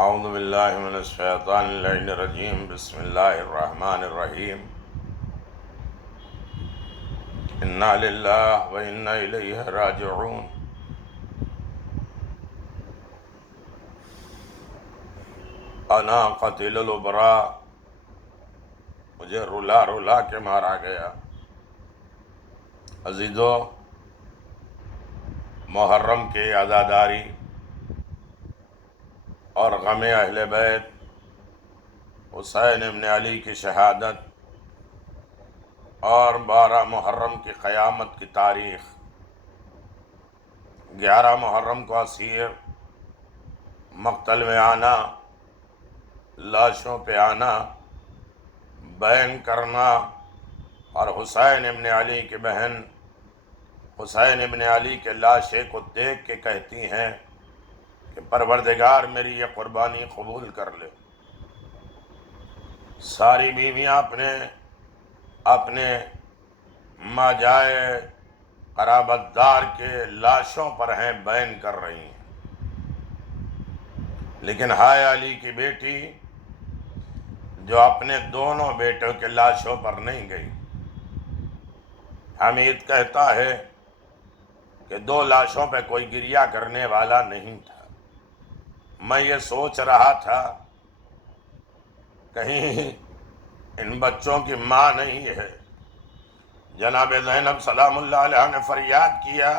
اعوذ باللہ من الشیطان اللعین الرجیم بسم اللہ الرحمن الرحیم انا للہ و انا الیہ راجعون۔ انا قتل الابراء، مجھے رلا رلا کے مارا گیا۔ عزیزو، محرم کی عزاداری اور غم اہل بیت، حسین ابن علی کی شہادت اور 12 محرم کی قیامت کی تاریخ، 11 محرم کو اسیر، مقتل میں آنا، لاشوں پہ آنا، بیان کرنا، اور حسین ابن علی کی بہن حسین ابن علی کے لاشے کو دیکھ کے کہتی ہیں کہ پروردگار میری یہ قربانی قبول کر لے۔ ساری بیویاں اپنے ماجائے قرابت دار کے لاشوں پر ہیں، بیان کر رہی ہیں، لیکن ہائے علی کی بیٹی جو اپنے دونوں بیٹوں کے لاشوں پر نہیں گئی۔ حمید کہتا ہے کہ 2 لاشوں پہ کوئی گریہ کرنے والا نہیں تھا۔ میں یہ سوچ رہا تھا کہیں ان بچوں کی ماں نہیں ہے۔ جناب زینب سلام اللہ علیہ نے فریاد کیا،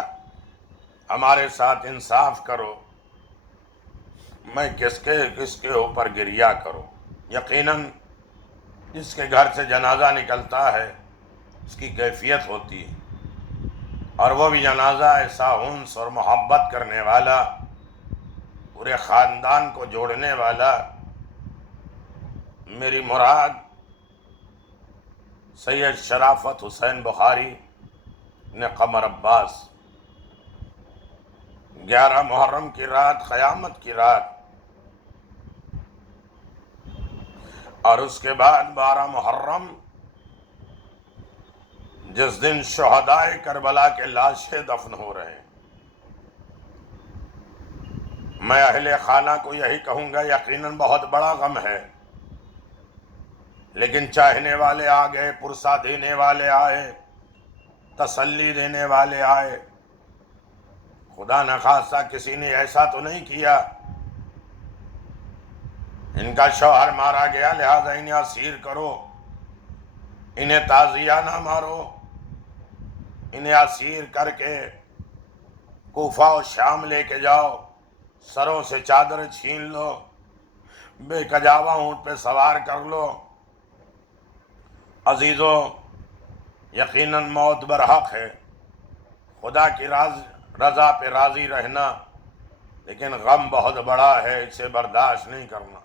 ہمارے ساتھ انصاف کرو، میں کس کے اوپر گریہ کروں؟ یقیناً جس کے گھر سے جنازہ نکلتا ہے اس کی کیفیت ہوتی ہے، اور وہ بھی جنازہ ایسا انس اور محبت کرنے والا، پورے خاندان کو جوڑنے والا۔ میری مراد سید شرافت حسین بخاری نے قمر عباس، 11 محرم کی رات، قیامت کی رات، اور اس کے بعد 12 محرم، جس دن شہدائے کربلا کے لاشیں دفن ہو رہے ہیں۔ میں اہل خانہ کو یہی کہوں گا، یقیناً بہت بڑا غم ہے، لیکن چاہنے والے آ گئے، پرسہ دینے والے آئے، تسلی دینے والے آئے۔ خدا نخواستہ کسی نے ایسا تو نہیں کیا ان کا شوہر مارا گیا لہذا انہیں اسیر کرو، انہیں تعزیہ نہ مارو، انہیں اسیر کر کے کوفہ و شام لے کے جاؤ، سروں سے چادر چھین لو، بے کجاوا اونٹ پہ سوار کر لو۔ عزیزو، یقیناً موت برحق ہے، خدا کی رضا پہ راضی رہنا، لیکن غم بہت بڑا ہے، اسے برداشت نہیں کرنا۔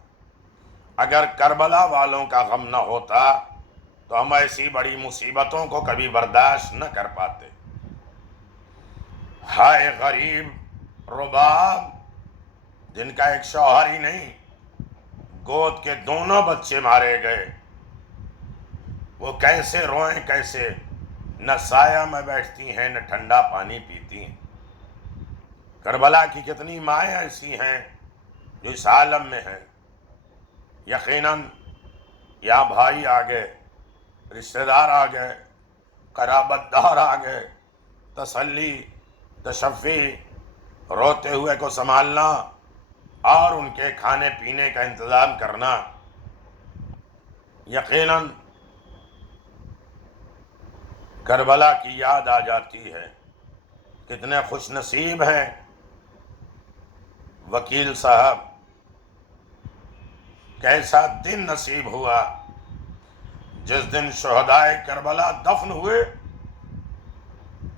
اگر کربلا والوں کا غم نہ ہوتا تو ہم ایسی بڑی مصیبتوں کو کبھی برداشت نہ کر پاتے۔ ہائے غریب رباب جن کا ایک شوہر ہی نہیں، گود کے دونوں بچے مارے گئے، وہ کیسے روئیں، کیسے نہ سایہ میں بیٹھتی ہیں نہ ٹھنڈا پانی پیتی ہیں۔ کربلا کی کتنی مائیں ایسی ہیں جو اس عالم میں ہیں۔ یقیناً یہاں بھائی آ گئے، رشتہ دار آ گئے، قرابت دار آ گئے، تسلی، تشفی، روتے ہوئے کو سنبھالنا اور ان کے کھانے پینے کا انتظام کرنا۔ یقیناً کربلا کی یاد آ جاتی ہے۔ کتنے خوش نصیب ہیں وکیل صاحب، کیسا دن نصیب ہوا جس دن شہدائے کربلا دفن ہوئے،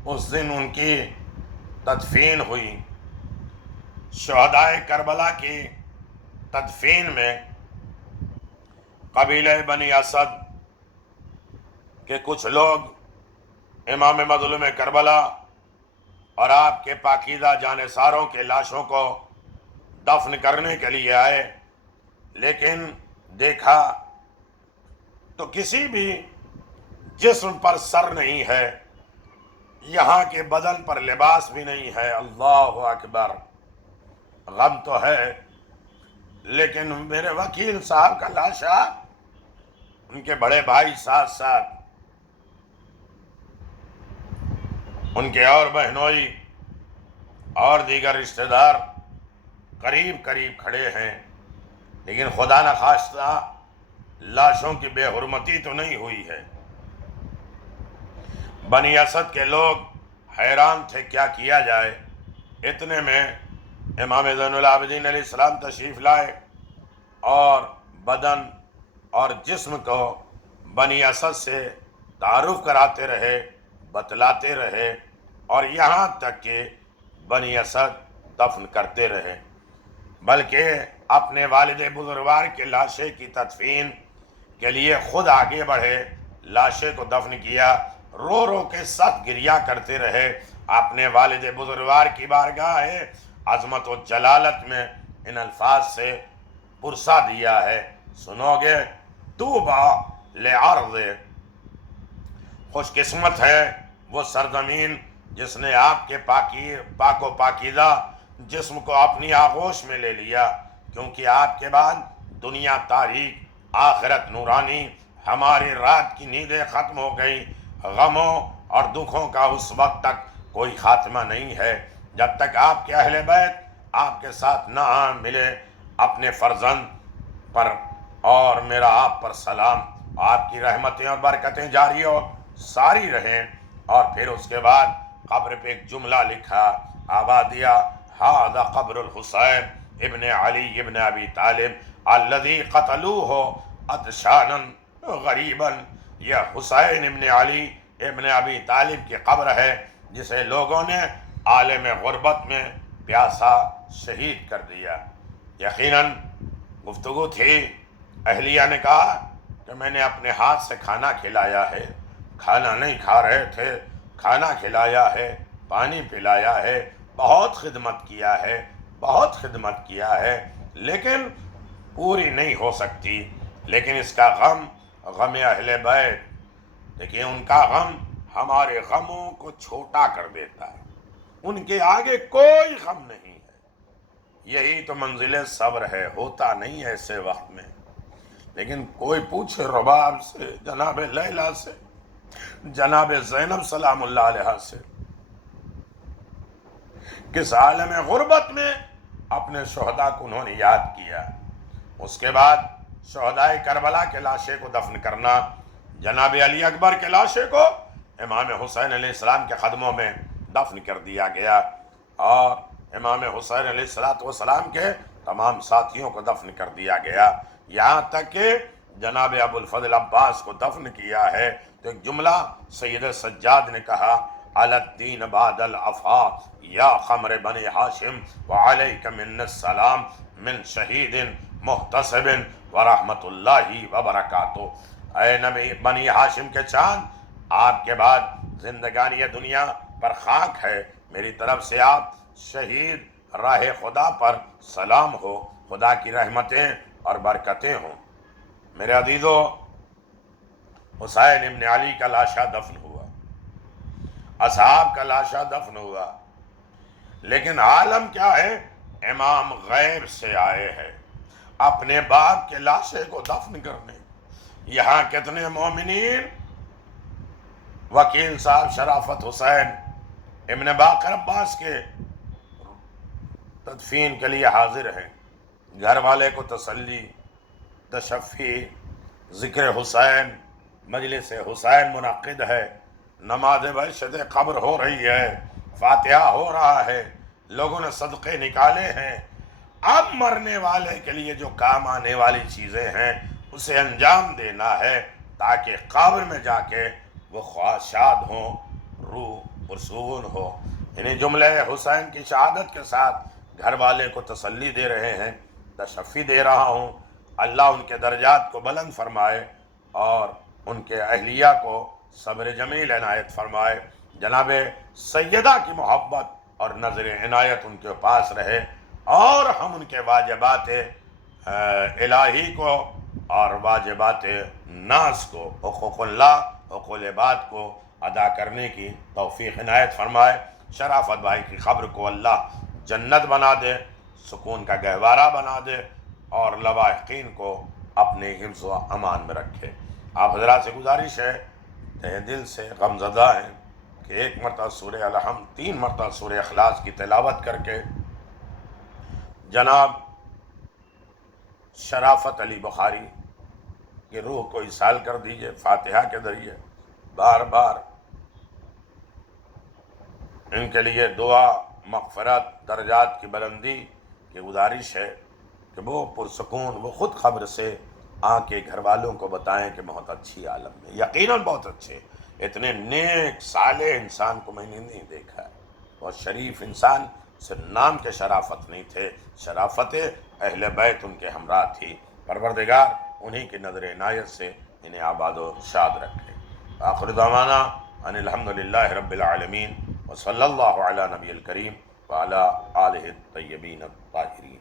اس دن ان کی تدفین ہوئی۔ شہدائے کربلا کی تدفین میں قبیلہ بنی اسد کے کچھ لوگ امام مظلوم کربلا اور آپ کے پاکیزہ جانثاروں کے لاشوں کو دفن کرنے کے لیے آئے، لیکن دیکھا تو کسی بھی جسم پر سر نہیں ہے، یہاں کے بدن پر لباس بھی نہیں ہے۔ اللہ اکبر! غم تو ہے لیکن میرے وکیل صاحب کا لاشا ان کے بڑے بھائی ساتھ ساتھ ان کے اور بہنوئی اور دیگر رشتہ دار قریب قریب کھڑے ہیں، لیکن خدا نخواستہ لاشوں کی بے حرمتی تو نہیں ہوئی ہے۔ بنی اسد کے لوگ حیران تھے کیا کیا جائے۔ اتنے میں امام زین العابدین علیہ السلام تشریف لائے اور بدن اور جسم کو بنی اسد سے تعارف کراتے رہے، بتلاتے رہے، اور یہاں تک کہ بنی اسد دفن کرتے رہے، بلکہ اپنے والد بزرگوار کے لاشے کی تدفین کے لیے خود آگے بڑھے، لاشے کو دفن کیا، رو رو کے سخت گریہ کرتے رہے، اپنے والد بزرگوار کی بارگاہ عظمت و جلالت میں ان الفاظ سے پرسہ دیا ہے، سنو گے؟ طوبیٰ لعرض، خوش قسمت ہے وہ سرزمین جس نے آپ کے پاک و پاکیزہ جسم کو اپنی آغوش میں لے لیا، کیونکہ آپ کے بعد دنیا تاریک، آخرت نورانی، ہماری رات کی نیندیں ختم ہو گئی، غموں اور دکھوں کا اس وقت تک کوئی خاتمہ نہیں ہے جب تک آپ کے اہل بیت آپ کے ساتھ نہ ملے۔ اپنے فرزند پر اور میرا آپ پر سلام، آپ کی رحمتیں اور برکتیں جاری اور ساری رہیں۔ اور پھر اس کے بعد قبر پہ ایک جملہ لکھا، آبادیہ ھذا قبر الحسین ابن علی ابن ابی طالب الذی قتلوہ عطشانا غریبا، یہ حسین ابن علی ابن ابی طالب کی قبر ہے جسے لوگوں نے عالم غربت میں پیاسا شہید کر دیا۔ یقیناً گفتگو تھی، اہلیہ نے کہا کہ میں نے اپنے ہاتھ سے کھانا کھلایا ہے، کھانا نہیں کھا رہے تھے، کھانا کھلایا ہے، پانی پلایا ہے، بہت خدمت کیا ہے، بہت خدمت کیا ہے، لیکن پوری نہیں ہو سکتی۔ لیکن اس کا غم غم اہل بیت، لیکن ان کا غم ہمارے غموں کو چھوٹا کر دیتا ہے، ان کے آگے کوئی غم نہیں ہے۔ یہی تو منزل صبر ہے، ہوتا نہیں ہے ایسے وقت میں۔ لیکن کوئی پوچھے رباب سے، جناب لیلہ سے، جناب زینب سلام اللہ علیہ سے، کس عالم غربت میں اپنے شہداء کو انہوں نے یاد کیا۔ اس کے بعد شہداء کربلا کے لاشے کو دفن کرنا، جناب علی اکبر کے لاشے کو امام حسین علیہ السلام کے قدموں میں دفن کر دیا گیا، اور امام حسین علیہ السلام کے تمام ساتھیوں کو دفن کر دیا گیا، یہاں تک کہ جناب ابو الفضل عباس کو دفن کیا ہے۔ تو ایک جملہ سید سجاد نے کہا، علی الدین بعد العفا یا خمر بنی ہاشم وعلیک من السلام من شہید محتسب ورحمت اللہ وبرکاتہ۔ اے نبی بنی ہاشم کے چاند، آپ کے بعد زندگانی دنیا پر خاک ہے، میری طرف سے آپ شہید راہ خدا پر سلام ہو، خدا کی رحمتیں اور برکتیں ہوں۔ میرے عزیزو، حسین ابن علی کا لاشا دفن ہوا، اصحاب کا لاشا دفن ہوا، لیکن عالم کیا ہے؟ امام غیب سے آئے ہیں اپنے باپ کے لاشے کو دفن کرنے۔ یہاں کتنے مومنین وکیل صاحب شرافت حسین ابن باقر عباس کے تدفین کے لیے حاضر ہیں، گھر والے کو تسلی، تشفی، ذکر حسین، مجلس حسین منعقد ہے، نماز بشد قبر ہو رہی ہے، فاتحہ ہو رہا ہے، لوگوں نے صدقے نکالے ہیں۔ اب مرنے والے کے لیے جو کام آنے والی چیزیں ہیں اسے انجام دینا ہے، تاکہ قبر میں جا کے وہ خواہشات ہوں، روح پرسکون ہو۔ انہیں جملہ حسین کی شہادت کے ساتھ گھر والے کو تسلی دے رہے ہیں، تشفی دے رہا ہوں، اللہ ان کے درجات کو بلند فرمائے اور ان کے اہلیہ کو صبر جمیل عنایت فرمائے، جناب سیدہ کی محبت اور نظر عنایت ان کے پاس رہے، اور ہم ان کے واجبات الہی کو اور واجبات ناس کو، حقوق اللہ، حقوق العباد کو ادا کرنے کی توفیق عنایت فرمائے۔ شرافت بھائی کی قبر کو اللہ جنت بنا دے، سکون کا گہوارہ بنا دے، اور لواحقین کو اپنے حفظ و امان میں رکھے۔ آپ حضرات سے گزارش ہے، تہ دل سے غمزدہ ہیں کہ ایک مرتبہ سورہ الحمد 3 مرتبہ سورہ اخلاص کی تلاوت کر کے جناب شرافت علی بخاری کی روح کو اصال کر دیجئے فاتحہ کے ذریعے۔ بار بار ان کے لیے دعا، مغفرت، درجات کی بلندی کی گزارش ہے کہ وہ پرسکون، وہ خود خبر سے آ کے گھر والوں کو بتائیں کہ بہت اچھی عالم میں، یقیناً بہت اچھے، اتنے نیک صالح انسان کو میں نے نہیں دیکھا ہے، بہت شریف انسان، صرف نام کے شرافت نہیں تھے، شرافت اہل بیت ان کے ہمراہ تھی۔ پروردگار انہی کی نظر عنایت سے انہیں آباد و شاد رکھے۔ آخر دعوانا ان الحمدللہ رب العالمین وصلی اللہ علی نبی الکریم وعلی آلہ الطیبین الطاہرین۔